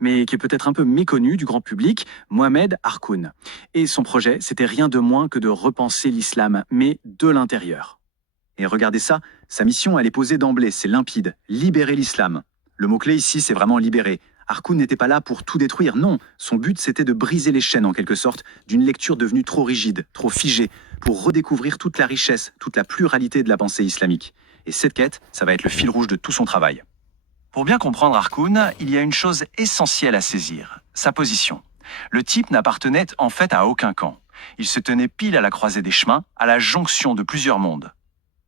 mais qui est peut-être un peu méconnu du grand public, Mohamed Harkoun. Et son projet, c'était rien de moins que de repenser l'islam, mais de l'intérieur. Et regardez ça, sa mission, elle est posée d'emblée, c'est limpide, libérer l'islam. Le mot-clé ici, c'est vraiment libérer. Harkoun n'était pas là pour tout détruire, non. Son but, c'était de briser les chaînes, en quelque sorte, d'une lecture devenue trop rigide, trop figée, pour redécouvrir toute la richesse, toute la pluralité de la pensée islamique. Et cette quête, ça va être le fil rouge de tout son travail. Pour bien comprendre Harkoun, il y a une chose essentielle à saisir, sa position. Le type n'appartenait en fait à aucun camp. Il se tenait pile à la croisée des chemins, à la jonction de plusieurs mondes.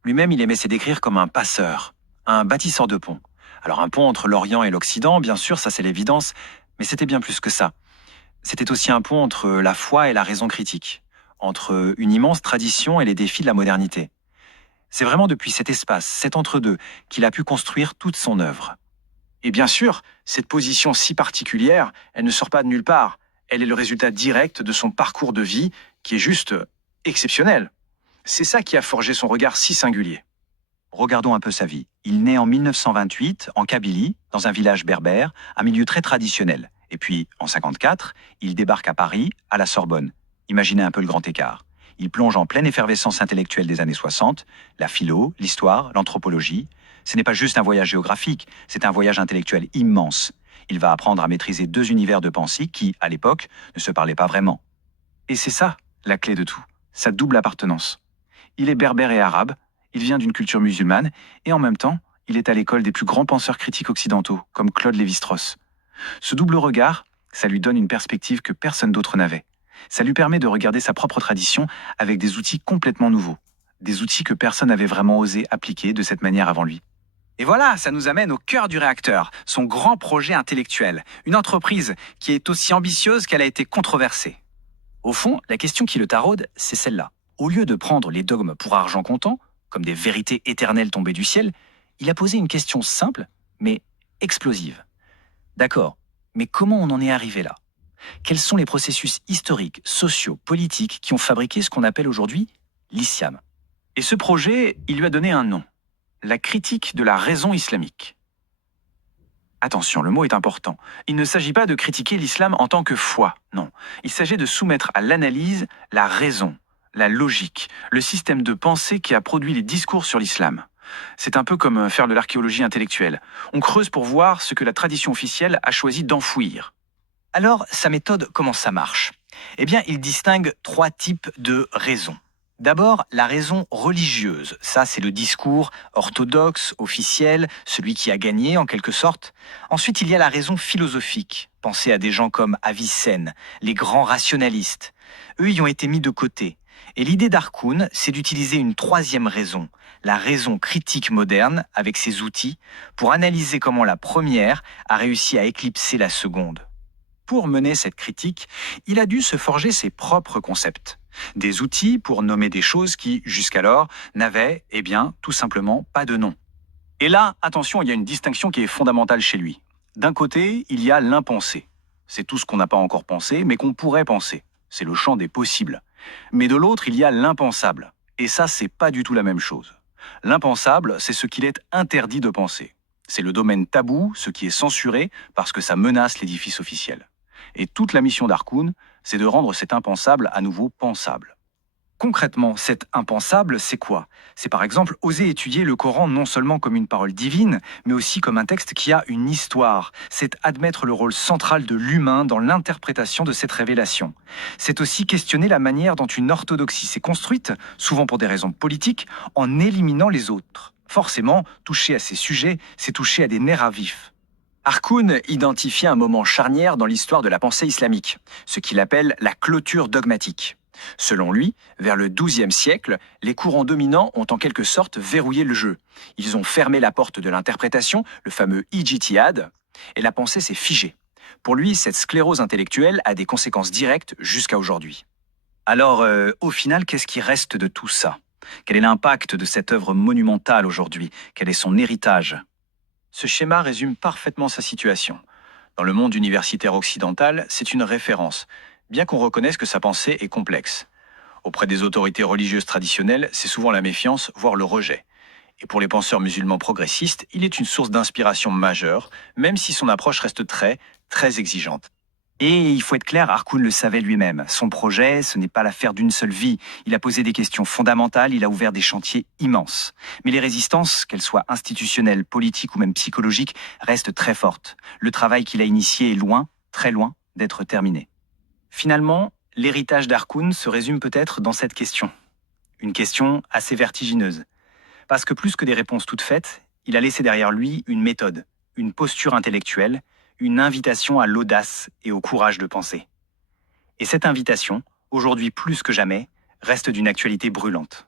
Lui-même, il aimait se décrire comme un passeur, un bâtisseur de ponts. Alors un pont entre l'Orient et l'Occident, bien sûr, ça c'est l'évidence, mais c'était bien plus que ça. C'était aussi un pont entre la foi et la raison critique, entre une immense tradition et les défis de la modernité. C'est vraiment depuis cet espace, cet entre-deux, qu'il a pu construire toute son œuvre. Et bien sûr, cette position si particulière, elle ne sort pas de nulle part. Elle est le résultat direct de son parcours de vie qui est juste exceptionnel. C'est ça qui a forgé son regard si singulier. Regardons un peu sa vie. Il naît en 1928 en Kabylie, dans un village berbère, un milieu très traditionnel. Et puis, en 1954, il débarque à Paris, à la Sorbonne. Imaginez un peu le grand écart. Il plonge en pleine effervescence intellectuelle des années 60, la philo, l'histoire, l'anthropologie. Ce n'est pas juste un voyage géographique, c'est un voyage intellectuel immense. Il va apprendre à maîtriser deux univers de pensée qui, à l'époque, ne se parlaient pas vraiment. Et c'est ça, la clé de tout, sa double appartenance. Il est berbère et arabe, il vient d'une culture musulmane, et en même temps, il est à l'école des plus grands penseurs critiques occidentaux, comme Claude Lévi-Strauss. Ce double regard, ça lui donne une perspective que personne d'autre n'avait. Ça lui permet de regarder sa propre tradition avec des outils complètement nouveaux. Des outils que personne n'avait vraiment osé appliquer de cette manière avant lui. Et voilà, ça nous amène au cœur du réacteur, son grand projet intellectuel. Une entreprise qui est aussi ambitieuse qu'elle a été controversée. Au fond, la question qui le taraude, c'est celle-là. Au lieu de prendre les dogmes pour argent comptant, comme des vérités éternelles tombées du ciel, il a posé une question simple, mais explosive. D'accord, mais comment on en est arrivé là? Quels sont les processus historiques, sociaux, politiques qui ont fabriqué ce qu'on appelle aujourd'hui l'islam? Et ce projet, il lui a donné un nom. La critique de la raison islamique. Attention, le mot est important. Il ne s'agit pas de critiquer l'islam en tant que foi, non. Il s'agit de soumettre à l'analyse la raison, la logique, le système de pensée qui a produit les discours sur l'islam. C'est un peu comme faire de l'archéologie intellectuelle. On creuse pour voir ce que la tradition officielle a choisi d'enfouir. Alors, sa méthode, comment ça marche? Eh bien, il distingue trois types de raisons. D'abord, la raison religieuse. Ça, c'est le discours orthodoxe, officiel, celui qui a gagné en quelque sorte. Ensuite, il y a la raison philosophique. Pensez à des gens comme Avicenne, les grands rationalistes. Eux y ont été mis de côté. Et l'idée d'Harkoun, c'est d'utiliser une troisième raison, la raison critique moderne, avec ses outils, pour analyser comment la première a réussi à éclipser la seconde. Pour mener cette critique, il a dû se forger ses propres concepts. Des outils pour nommer des choses qui, jusqu'alors, n'avaient, tout simplement pas de nom. Et là, attention, il y a une distinction qui est fondamentale chez lui. D'un côté, il y a l'impensé. C'est tout ce qu'on n'a pas encore pensé, mais qu'on pourrait penser. C'est le champ des possibles. Mais de l'autre, il y a l'impensable. Et ça, c'est pas du tout la même chose. L'impensable, c'est ce qu'il est interdit de penser. C'est le domaine tabou, ce qui est censuré, parce que ça menace l'édifice officiel. Et toute la mission d'Harkoun, c'est de rendre cet impensable à nouveau pensable. Concrètement, cet impensable, c'est quoi? C'est par exemple oser étudier le Coran non seulement comme une parole divine, mais aussi comme un texte qui a une histoire. C'est admettre le rôle central de l'humain dans l'interprétation de cette révélation. C'est aussi questionner la manière dont une orthodoxie s'est construite, souvent pour des raisons politiques, en éliminant les autres. Forcément, toucher à ces sujets, c'est toucher à des nerfs à vif. Harkoun identifie un moment charnière dans l'histoire de la pensée islamique, ce qu'il appelle la clôture dogmatique. Selon lui, vers le XIIe siècle, les courants dominants ont en quelque sorte verrouillé le jeu. Ils ont fermé la porte de l'interprétation, le fameux ijtihad, et la pensée s'est figée. Pour lui, cette sclérose intellectuelle a des conséquences directes jusqu'à aujourd'hui. Alors, au final, qu'est-ce qui reste de tout ça? Quel est l'impact de cette œuvre monumentale aujourd'hui? Quel est son héritage? Ce schéma résume parfaitement sa situation. Dans le monde universitaire occidental, c'est une référence, bien qu'on reconnaisse que sa pensée est complexe. Auprès des autorités religieuses traditionnelles, c'est souvent la méfiance, voire le rejet. Et pour les penseurs musulmans progressistes, il est une source d'inspiration majeure, même si son approche reste très exigeante. Et il faut être clair, Harkoun le savait lui-même. Son projet, ce n'est pas l'affaire d'une seule vie. Il a posé des questions fondamentales, il a ouvert des chantiers immenses. Mais les résistances, qu'elles soient institutionnelles, politiques ou même psychologiques, restent très fortes. Le travail qu'il a initié est loin, très loin, d'être terminé. Finalement, l'héritage d'Harkoun se résume peut-être dans cette question. Une question assez vertigineuse. Parce que plus que des réponses toutes faites, il a laissé derrière lui une méthode, une posture intellectuelle, une invitation à l'audace et au courage de penser. Et cette invitation, aujourd'hui plus que jamais, reste d'une actualité brûlante.